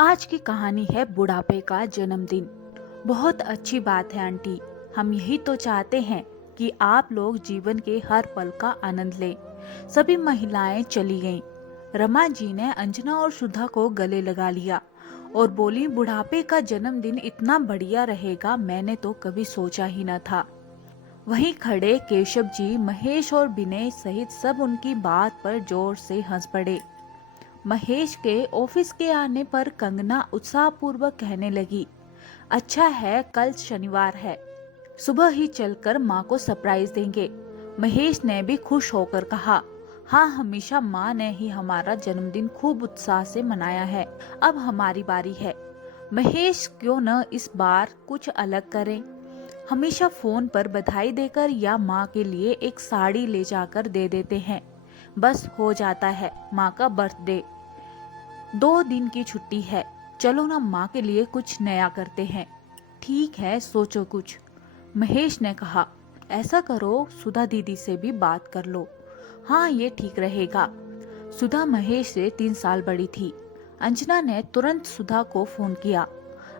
आज की कहानी है बुढ़ापे का जन्मदिन। बहुत अच्छी बात है आंटी। हम यही तो चाहते हैं कि आप लोग जीवन के हर पल का आनंद लें। सभी महिलाएं चली गईं। रमा जी ने अंजना और सुधा को गले लगा लिया और बोली, बुढ़ापे का जन्मदिन इतना बढ़िया रहेगा, मैंने तो कभी सोचा ही न था। वहीं खड़े केशव जी, महेश और विनय सहित सब उनकी बात पर जोर से हंस पड़े। महेश के ऑफिस के आने पर कंगना उत्साहपूर्वक कहने लगी, अच्छा है कल शनिवार है, सुबह ही चलकर माँ को सरप्राइज देंगे। महेश ने भी खुश होकर कहा, हाँ, हमेशा माँ ने ही हमारा जन्मदिन खूब उत्साह से मनाया है, अब हमारी बारी है। महेश क्यों न इस बार कुछ अलग करें, हमेशा फोन पर बधाई देकर या माँ के लिए एक साड़ी ले जाकर दे देते हैं, बस हो जाता है माँ का बर्थडे। 2 दिन की छुट्टी है, चलो ना माँ के लिए कुछ नया करते हैं। ठीक है, सोचो कुछ, महेश ने कहा। ऐसा करो, सुधा दीदी से भी बात कर लो। हाँ, ये ठीक रहेगा। सुधा महेश से 3 साल बड़ी थी। अंजना ने तुरंत सुधा को फोन किया,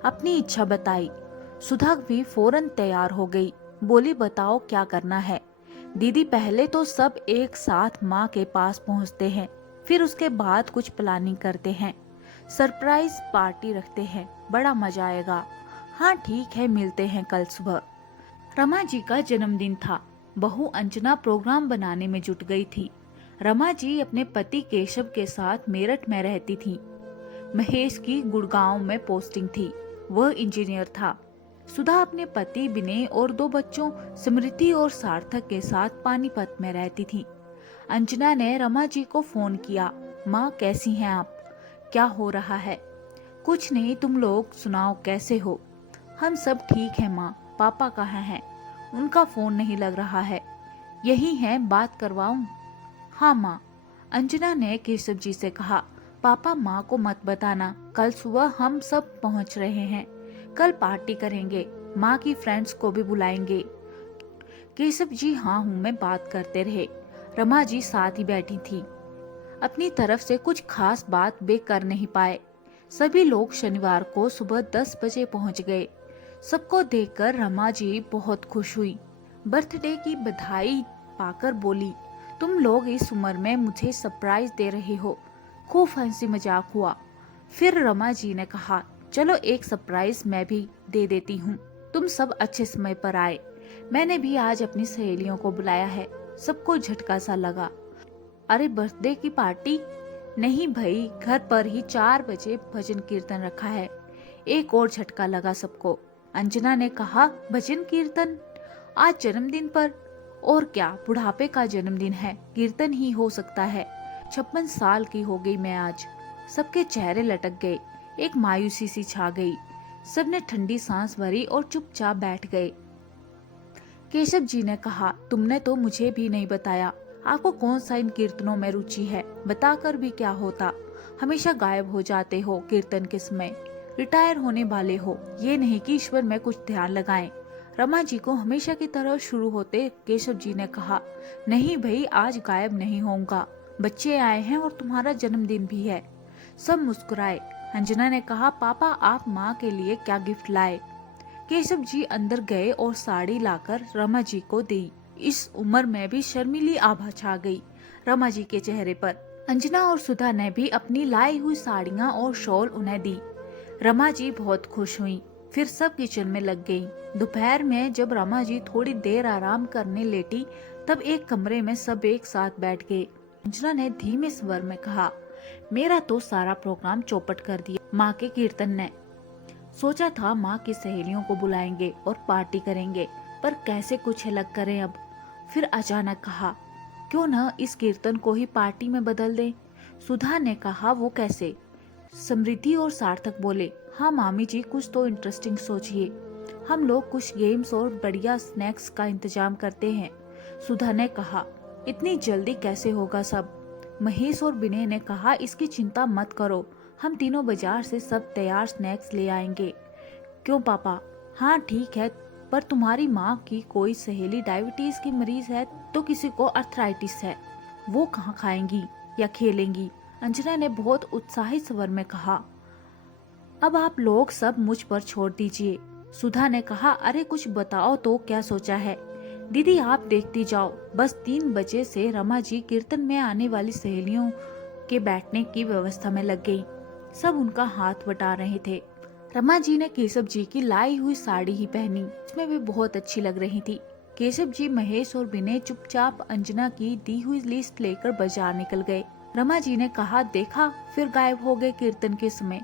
अपनी इच्छा बताई। सुधा भी फौरन तैयार हो गई, बोली, बताओ क्या करना है। दीदी, पहले तो सब एक साथ माँ के पास पहुँचते हैं, फिर उसके बाद कुछ प्लानिंग करते हैं, सरप्राइज पार्टी रखते हैं, बड़ा मजा आएगा। हाँ ठीक है, मिलते हैं कल सुबह। रमा जी का जन्मदिन था। बहू अंजना प्रोग्राम बनाने में जुट गई थी। रमा जी अपने पति केशव के साथ मेरठ में रहती थी। महेश की गुड़गांव में पोस्टिंग थी, वह इंजीनियर था। सुधा अपने पति विनय और 2 बच्चों स्मृति और सार्थक के साथ पानीपत में रहती थी। अंजना ने रमा जी को फोन किया, माँ कैसी हैं आप, क्या हो रहा है। कुछ नहीं, तुम लोग सुनाओ कैसे हो। हम सब ठीक हैं माँ, पापा कहाँ हैं, उनका फोन नहीं लग रहा है। यही है, बात करवाऊं। हाँ माँ, अंजना ने केशव जी से कहा, पापा माँ को मत बताना, कल सुबह हम सब पहुँच रहे हैं, कल पार्टी करेंगे, माँ की फ्रेंड्स को भी बुलाएंगे। केशव जी हाँ हूँ में बात करते रहे। रमा जी साथ ही बैठी थी। अपनी तरफ से कुछ खास बात वे कर नहीं पाए। सभी लोग शनिवार को सुबह 10 बजे पहुंच गए। सबको देखकर रमा जी बहुत खुश हुई। बर्थडे की बधाई पाकर बोली, तुम लोग इस उम्र में मुझे सरप्राइज दे रहे हो। खूब हंसी मजाक हुआ। फिर रमा जी ने कहा, चलो एक सरप्राइज मैं भी दे देती हूँ, तुम सब अच्छे समय पर आए। मैंने भी आज अपनी सहेलियों को बुलाया है। सबको झटका सा लगा। अरे, बर्थडे की पार्टी? नहीं भाई, घर पर ही 4 बजे भजन कीर्तन रखा है। एक और झटका लगा सबको। अंजना ने कहा, भजन कीर्तन आज जन्मदिन पर? और क्या, बुढ़ापे का जन्मदिन है, कीर्तन ही हो सकता है। 56 साल की हो गई मैं आज। सबके चेहरे लटक गए, एक मायूसी सी छा गई। सबने ठंडी सांस भरी और चुपचाप बैठ गए। केशव जी ने कहा, तुमने तो मुझे भी नहीं बताया, आपको कौन सा इन कीर्तनों में रुचि है, बताकर भी क्या होता, हमेशा गायब हो जाते हो कीर्तन के समय, रिटायर होने वाले हो, ये नहीं कि ईश्वर में कुछ ध्यान लगाएं। रमा जी को हमेशा की तरह शुरू होते केशव जी ने कहा, नहीं भाई, आज गायब नहीं होऊंगा, बच्चे आए हैं और तुम्हारा जन्मदिन भी है। सब मुस्कुराए। अंजना ने कहा, पापा आप माँ के लिए क्या गिफ्ट लाए। केशव जी अंदर गए और साड़ी लाकर रमा जी को दी। इस उम्र में भी शर्मीली आभा छा गई रमा जी के चेहरे पर। अंजना और सुधा ने भी अपनी लाई हुई साड़ियाँ और शॉल उन्हें दी। रमा जी बहुत खुश हुई। फिर सब किचन में लग गई। दोपहर में जब रमा जी थोड़ी देर आराम करने लेटी, तब एक कमरे में सब एक साथ बैठ गए। अंजना ने धीमे स्वर में कहा, मेरा तो सारा प्रोग्राम चौपट कर दिया माँ के कीर्तन ने। सोचा था माँ की सहेलियों को बुलाएंगे और पार्टी करेंगे, पर कैसे कुछ अलग करें अब। फिर अचानक कहा, क्यों न इस कीर्तन को ही पार्टी में बदल दें। सुधा ने कहा, वो कैसे। समृद्धि और सार्थक बोले, हाँ मामी जी, कुछ तो इंटरेस्टिंग सोचिए। हम लोग कुछ गेम्स और बढ़िया स्नैक्स का इंतजाम करते हैं। सुधा ने कहा, इतनी जल्दी कैसे होगा सब। महेश और विनय ने कहा, इसकी चिंता मत करो, हम तीनों बाजार से सब तैयार स्नैक्स ले आएंगे। क्यों पापा। हाँ ठीक है, पर तुम्हारी माँ की कोई सहेली डायबिटीज की मरीज है, तो किसी को अर्थराइटिस है, वो कहाँ खाएंगी या खेलेंगी। अंजना ने बहुत उत्साहित स्वर में कहा। अब आप लोग सब मुझ पर छोड़ दीजिए। सुधा ने कहा, अरे कुछ बताओ तो, क्या सोचा है? दीदी आप देखती जाओ, बस 3 बजे से रमा जी कीर्तन में आने वाली सहेलियों के बैठने की व्यवस्था में लग गई। सब उनका हाथ बटा रहे थे। रमा जी ने केशव जी की लाई हुई साड़ी ही पहनी, इसमें वे बहुत अच्छी लग रही थी। केशव जी, महेश और विनय चुपचाप अंजना की दी हुई लिस्ट लेकर बाजार निकल गए। रमा जी ने कहा, देखा फिर गायब हो गए कीर्तन के समय।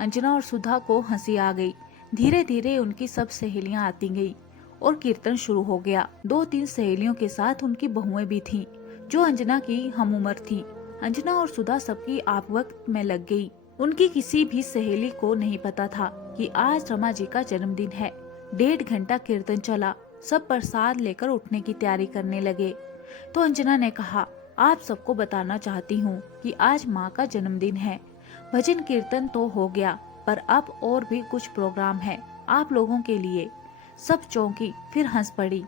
अंजना और सुधा को हंसी आ गई। धीरे धीरे उनकी सब सहेलियां आती गई और कीर्तन शुरू हो गया। 2-3 सहेलियों के साथ उनकी बहुएं भी थीं, जो अंजना की हम उम्र थीं। अंजना और सुधा सबकी आप वक्त में लग गई। उनकी किसी भी सहेली को नहीं पता था कि आज रमा जी का जन्मदिन है। 1.5 घंटा कीर्तन चला। सब प्रसाद लेकर उठने की तैयारी करने लगे तो अंजना ने कहा, आप सबको बताना चाहती हूँ कि आज माँ का जन्मदिन है। भजन कीर्तन तो हो गया, पर अब और भी कुछ प्रोग्राम है आप लोगों के लिए। सब चौंकी, फिर हंस पड़ी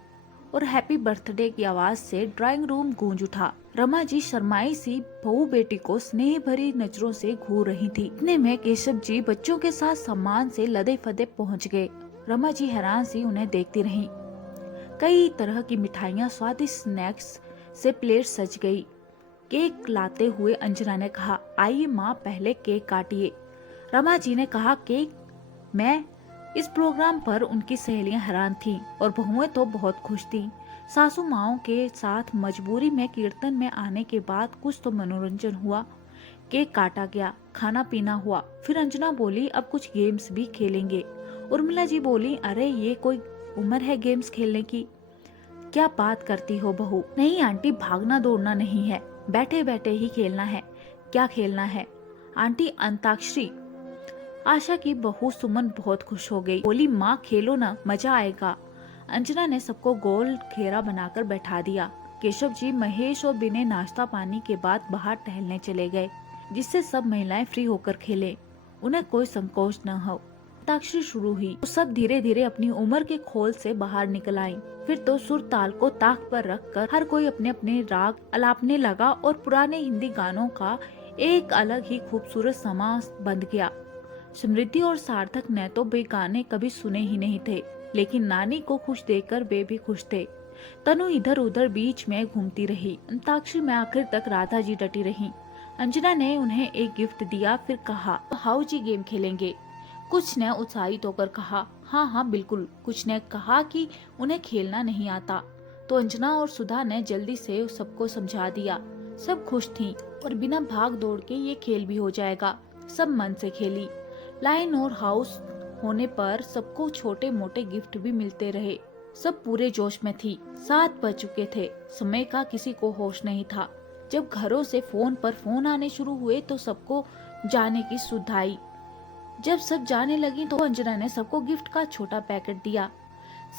और हैप्पी बर्थडे की आवाज से ड्राइंग रूम गूंज उठा। रमा जी शर्माई सी बहू बेटी को स्नेह भरी नजरों से घूर रही थी। इतने में केशव जी बच्चों के साथ सामान से लदे फदे पहुंच गए। रमा जी हैरान सी उन्हें देखती रही। कई तरह की मिठाइयाँ, स्वादिष्ट स्नैक्स से प्लेट सज गई। केक लाते हुए अंजना ने कहा, आइए माँ पहले केक काटिए। रमा जी ने कहा, केक? मैं? इस प्रोग्राम पर उनकी सहेलियां हैरान थीं और बहुएं तो बहुत खुश थीं। सासू माओं के साथ मजबूरी में कीर्तन में आने के बाद कुछ तो मनोरंजन हुआ। केक काटा गया, खाना पीना हुआ। फिर अंजना बोली, अब कुछ गेम्स भी खेलेंगे। उर्मिला जी बोली, अरे ये कोई उम्र है गेम्स खेलने की? क्या बात करती हो बहू? नहीं आंटी, भागना दौड़ना नहीं है, बैठे बैठे ही खेलना है। क्या खेलना है आंटी? अंताक्षरी। आशा की बहू सुमन बहुत खुश हो गई, बोली, माँ खेलो ना, मजा आएगा। अंजना ने सबको गोल घेरा बनाकर बैठा दिया। केशव जी, महेश और विनय नाश्ता पानी के बाद बाहर टहलने चले गए, जिससे सब महिलाएं फ्री होकर खेले, उन्हें कोई संकोच न हो। अंताक्षरी शुरू हुई तो सब धीरे धीरे अपनी उम्र के खोल से बाहर निकल आई। फिर तो सुर ताल को ताक पर रखकर हर कोई अपने अपने राग अलापने लगा और पुराने हिंदी गानों का एक अलग ही खूबसूरत समा बंध गया। समृद्धि और सार्थक ने तो वे गाने कभी सुने ही नहीं थे, लेकिन नानी को खुश देखकर वे भी खुश थे। तनु इधर उधर बीच में घूमती रही। अंताक्षरी में आखिर तक राधा जी डटी रही। अंजना ने उन्हें एक गिफ्ट दिया, फिर कहा, हाउ जी गेम खेलेंगे? कुछ ने उत्साहित होकर कहा, हाँ हाँ बिल्कुल। कुछ ने कहा कि उन्हें खेलना नहीं आता। तो अंजना और सुधा ने जल्दी से सबको समझा दिया। सब खुश थीं और बिना भाग दौड़ के ये खेल भी हो जाएगा। सब मन से खेली। लाइन और हाउस होने पर सबको छोटे मोटे गिफ्ट भी मिलते रहे। सब पूरे जोश में थी। 7 बज चुके थे। समय का किसी को होश नहीं था। जब घरों से फोन पर फोन आने शुरू हुए तो सबको जाने की सुध आई। जब सब जाने लगी तो अंजना ने सबको गिफ्ट का छोटा पैकेट दिया।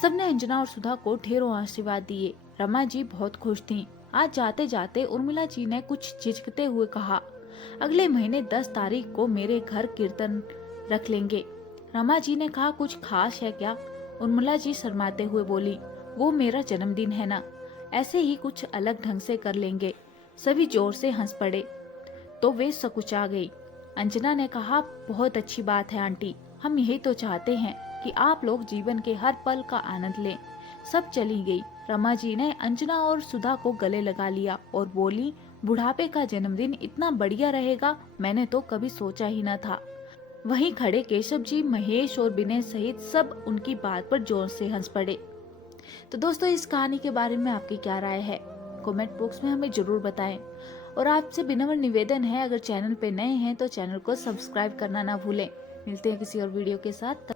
सबने अंजना और सुधा को ढेरों आशीर्वाद दिए। रमा जी बहुत खुश थीं। आज जाते जाते उर्मिला जी ने कुछ झिझकते हुए कहा, अगले महीने 10 तारीख को मेरे घर कीर्तन रख लेंगे। रमा जी ने कहा, कुछ खास है क्या? उर्मिला जी शर्माते हुए बोली, वो मेरा जन्मदिन है ना, ऐसे ही कुछ अलग ढंग से कर लेंगे। सभी जोर से हंस पड़े तो वे सकुचा गई। अंजना ने कहा, बहुत अच्छी बात है आंटी, हम यही तो चाहते हैं कि आप लोग जीवन के हर पल का आनंद लें। सब चली गई। रमा जी ने अंजना और सुधा को गले लगा लिया और बोली, बुढ़ापे का जन्मदिन इतना बढ़िया रहेगा, मैंने तो कभी सोचा ही न था। वहीं खड़े केशव जी, महेश और विनय सहित सब उनकी बात पर जोर से हंस पड़े। तो दोस्तों, इस कहानी के बारे में आपकी क्या राय है? कमेंट बॉक्स में हमें जरूर बताएं। और आपसे विनम्र निवेदन है, अगर चैनल पे नए हैं तो चैनल को सब्सक्राइब करना ना भूलें। मिलते हैं किसी और वीडियो के साथ।